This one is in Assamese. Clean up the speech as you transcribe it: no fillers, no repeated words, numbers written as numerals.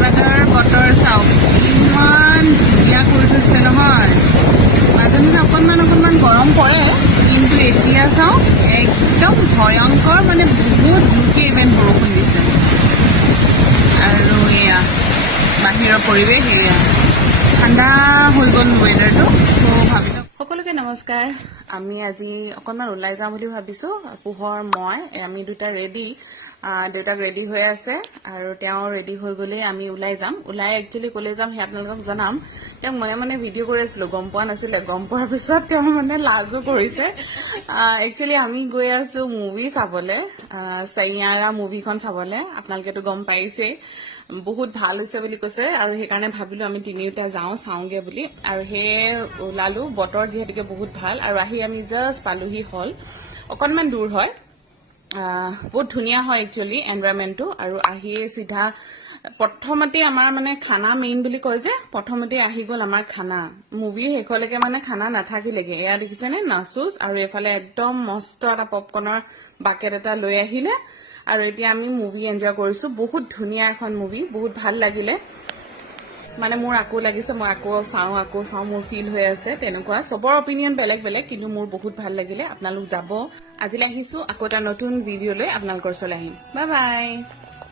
কক্সবাজাৰৰ বতৰ চাওক ইমান ধুনীয়া কৰি থৈছে নহয় মাজে মাজে অকণমান গৰম পৰে কিন্তু এতিয়া চাওক একদম ভয়ংকৰ মানে বহুত জোৰকৈ ইভেন বৰষুণ দিছে আৰু এয়া বাহিৰৰ পৰিৱেশ এয়া ঠাণ্ডা হৈ গ'ল ৱেডাৰটো চ' ভাবিলোঁ সকলোকে নমস্কাৰ আমি আজি অকণমান ওলাই যাওঁ বুলি ভাবিছোঁ পোহৰ মই আমি দুটা ৰেডি দেউতাক ৰেডি হৈ আছে আৰু তেওঁ ৰেডি হৈ গ'লে আমি ওলাই যাম ওলাই একচুৱেলি ক'লে যাম সেই আপোনালোকক জনাম তেওঁক মনে ভিডিঅ' কৰি আছিলোঁ গম পোৱা নাছিলে গম পোৱাৰ পিছত তেওঁ মানে লাজো কৰিছে একচুৱেলি আমি গৈ আছোঁ মুভি চাবলৈ সৈয়াৰা মুভিখন চাবলৈ আপোনালোকেতো গম পাইছেই বহুত ভাল হৈছে বুলি কৈছে আৰু সেইকাৰণে ভাবিলোঁ আমি তিনিওটা যাওঁ চাওঁগে বুলি আৰু সেয়ে ওলালোঁ বতৰ যিহেতুকে বহুত ভাল আৰু আহি আমি জাষ্ট পালোহি হল অকণমান দূৰ হয় বহুত ধুনীয়া হয় একচুৱেলি এনভাইৰনমেণ্টটো আৰু আহিয়ে চিধা প্ৰথমতে আমাৰ মানে খানা মেইন বুলি কয় যে প্ৰথমতে আহি গ'ল আমাৰ খানা মুভিৰ শেষলৈকে মানে খানা নাথাকিলেগে এয়া দেখিছেনে নাচুচ আৰু এফালে একদম মস্ত এটা পপকৰ্নৰ বাকেট এটা লৈ আহিলে আৰু এতিয়া আমি মুভি এনজয় কৰিছোঁ বহুত ধুনীয়া এখন মুভি বহুত ভাল লাগিলে মানে মোৰ আকৌ লাগিছে মই আকৌ চাওঁ মোৰ ফিল হৈ আছে তেনেকুৱা সবৰ অপিনিয়ন বেলেগ কিন্তু মোৰ বহুত ভাল লাগিলে আপোনালোক যাব আজিলৈ আহিছোঁ আকৌ এটা নতুন ভিডিঅ' লৈ আপোনালোকৰ ওচৰলৈ আহিম বাই বাই